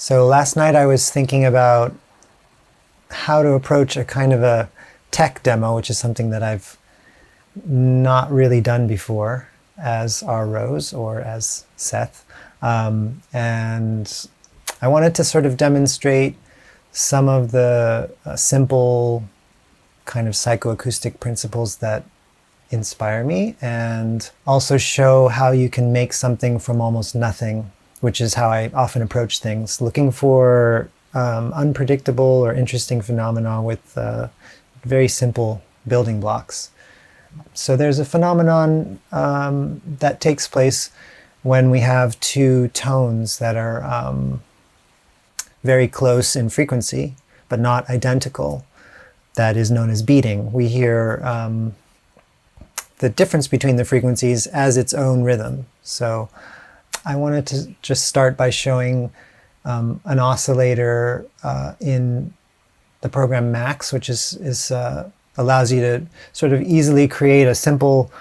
So last night I was thinking about how to approach a kind of a tech demo, which is something that I've not really done before as Rrose or as Seth. And I wanted to sort of demonstrate some of the simple kind of psychoacoustic principles that inspire me, and also show how you can make something from almost nothing, which is how I often approach things, looking for unpredictable or interesting phenomena with very simple building blocks. So there's a phenomenon that takes place when we have two tones that are very close in frequency, but not identical. That is known as beating. We hear the difference between the frequencies as its own rhythm. So I wanted to just start by showing an oscillator in the program Max, which allows you to sort of easily create a simple,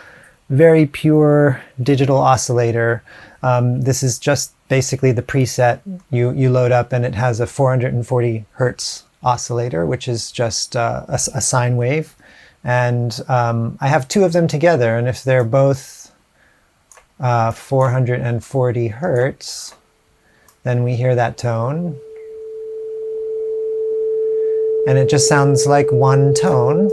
very pure digital oscillator. This is just basically the preset you load up, and it has a 440 hertz oscillator, which is just a sine wave. And I have two of them together, and if they're both 440 hertz, then we hear that tone. And it just sounds like one tone.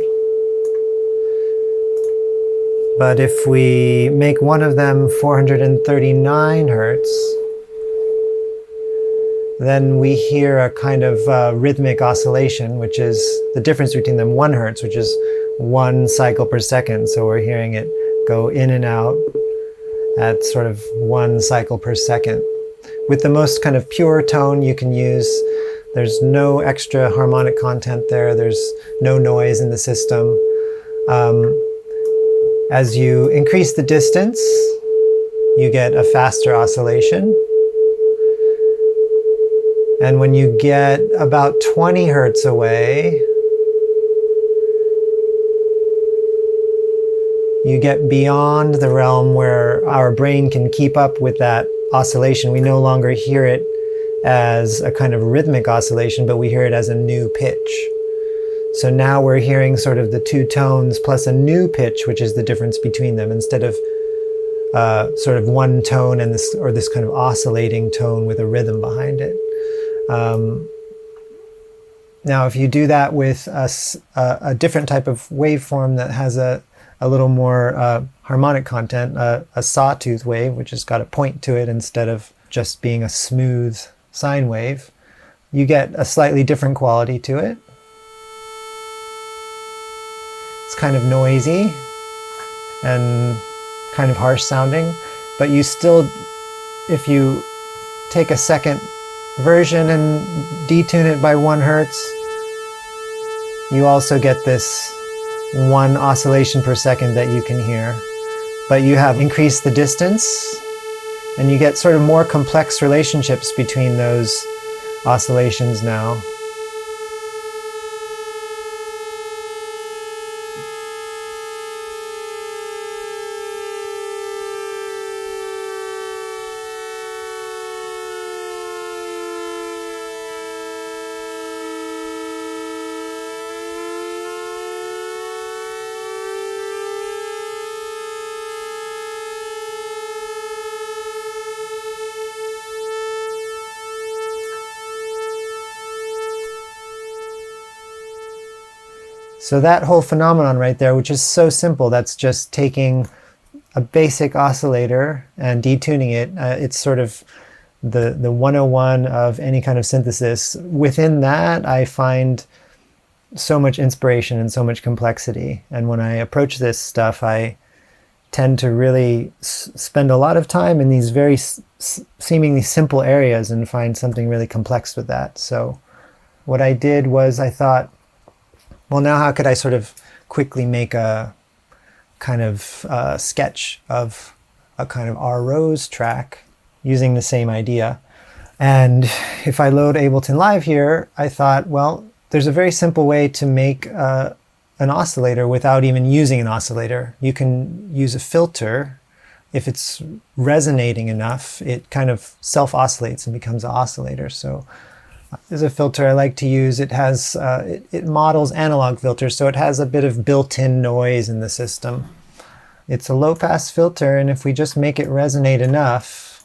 But if we make one of them 439 hertz, then we hear a kind of rhythmic oscillation, which is the difference between them, 1 hertz, which is 1 cycle per second. So we're hearing it go in and out at sort of 1 cycle per second. With the most kind of pure tone you can use, there's no extra harmonic content there, there's no noise in the system. As you increase the distance, you get a faster oscillation. And when you get about 20 hertz away, you get beyond the realm where our brain can keep up with that oscillation. We no longer hear it as a kind of rhythmic oscillation, but we hear it as a new pitch. So now we're hearing sort of the two tones plus a new pitch, which is the difference between them, instead of sort of one tone and this kind of oscillating tone with a rhythm behind it. Now, if you do that with a different type of waveform that has a little more harmonic content, a sawtooth wave, which has got a point to it instead of just being a smooth sine wave, you get a slightly different quality to it. It's kind of noisy and kind of harsh sounding, but you still, if you take a second version and detune it by 1 hertz, you also get this 1 oscillation per second that you can hear. But you have increased the distance, and you get sort of more complex relationships between those oscillations now. So that whole phenomenon right there, which is so simple, that's just taking a basic oscillator and detuning it. It's sort of the 101 of any kind of synthesis. Within that, I find so much inspiration and so much complexity. And when I approach this stuff, I tend to really spend a lot of time in these very seemingly simple areas and find something really complex with that. So what I did was I thought, well, now how could I sort of quickly make a kind of sketch of a kind of Rrose track using the same idea? And if I load Ableton Live here, I thought, well, there's a very simple way to make an oscillator without even using an oscillator. You can use a filter if it's resonating enough, it kind of self-oscillates and becomes an oscillator. So there's a filter I like to use. It has it models analog filters, so it has a bit of built-in noise in the system. It's a low-pass filter, and if we just make it resonate enough,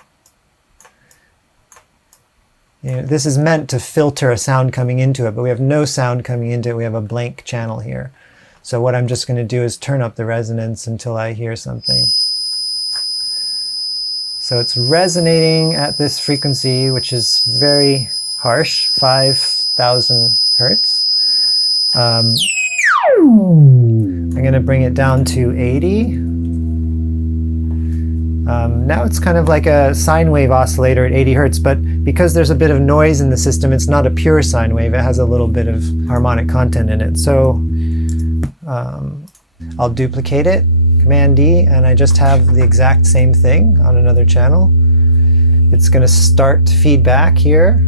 this is meant to filter a sound coming into it, but we have no sound coming into it. We have a blank channel here. So what I'm just going to do is turn up the resonance until I hear something. So it's resonating at this frequency, which is very harsh, 5,000 hertz. I'm going to bring it down to 80. Now it's kind of like a sine wave oscillator at 80 hertz, but because there's a bit of noise in the system, it's not a pure sine wave. It has a little bit of harmonic content in it. So I'll duplicate it, Command D, and I just have the exact same thing on another channel. It's going to start feedback here.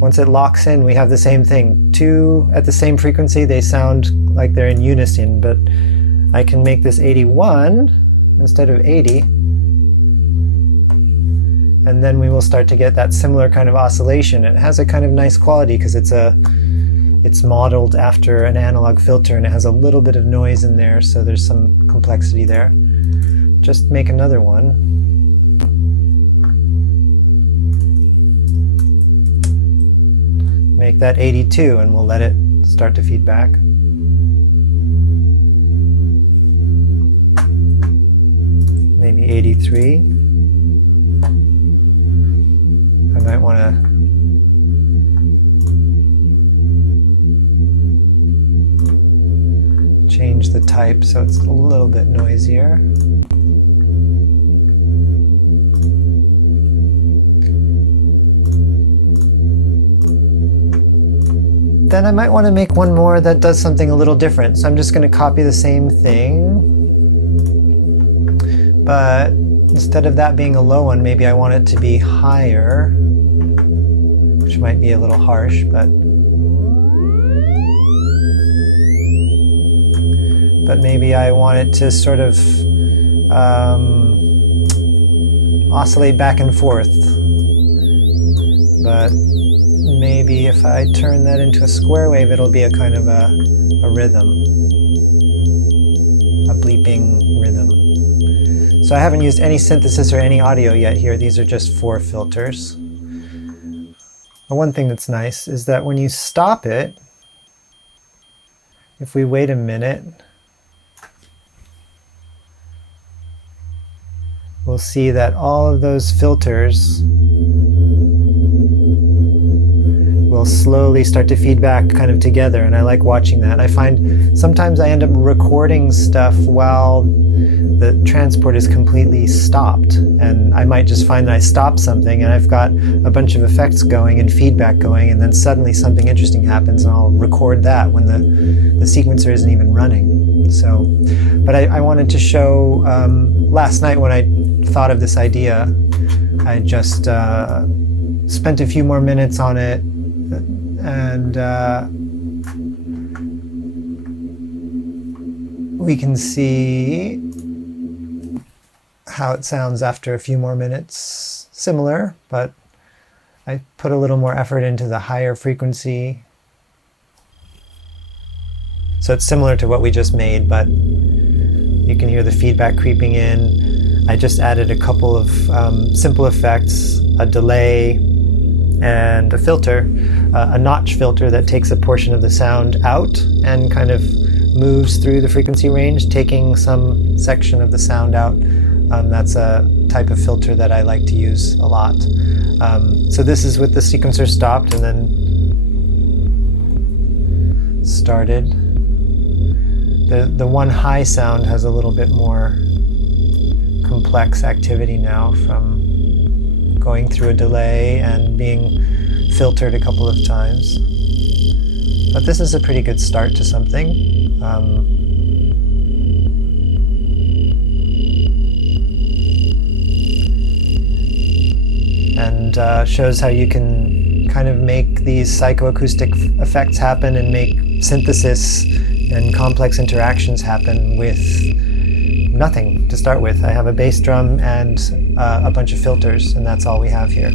Once it locks in, we have the same thing. Two at the same frequency, they sound like they're in unison, but I can make this 81 instead of 80. And then we will start to get that similar kind of oscillation. It has a kind of nice quality because it's modeled after an analog filter, and it has a little bit of noise in there, so there's some complexity there. Just make another one. Make that 82, and we'll let it start to feed back. Maybe 83. I might want to change the type so it's a little bit noisier. Then I might want to make one more that does something a little different. So I'm just going to copy the same thing, but instead of that being a low one, maybe I want it to be higher, which might be a little harsh, but maybe I want it to sort of oscillate back and forth. But maybe if I turn that into a square wave, it'll be a kind of a rhythm, a bleeping rhythm. So I haven't used any synthesis or any audio yet here. These are just 4 filters. But one thing that's nice is that when you stop it, if we wait a minute, we'll see that all of those filters will slowly start to feed back kind of together, and I like watching that. I find sometimes I end up recording stuff while the transport is completely stopped, and I might just find that I stopped something and I've got a bunch of effects going and feedback going, and then suddenly something interesting happens and I'll record that when the sequencer isn't even running. So, but I wanted to show, last night when I thought of this idea, I just spent a few more minutes on it, and we can see how it sounds after a few more minutes. Similar, but I put a little more effort into the higher frequency. So it's similar to what we just made, but you can hear the feedback creeping in. I just added a couple of simple effects, a delay, and a filter, a notch filter that takes a portion of the sound out and kind of moves through the frequency range, taking some section of the sound out. That's a type of filter that I like to use a lot. So this is with the sequencer stopped and then started. The one high sound has a little bit more complex activity now from going through a delay and being filtered a couple of times. But this is a pretty good start to something. And shows how you can kind of make these psychoacoustic effects happen and make synthesis and complex interactions happen with nothing to start with. I have a bass drum and a bunch of filters, and that's all we have here.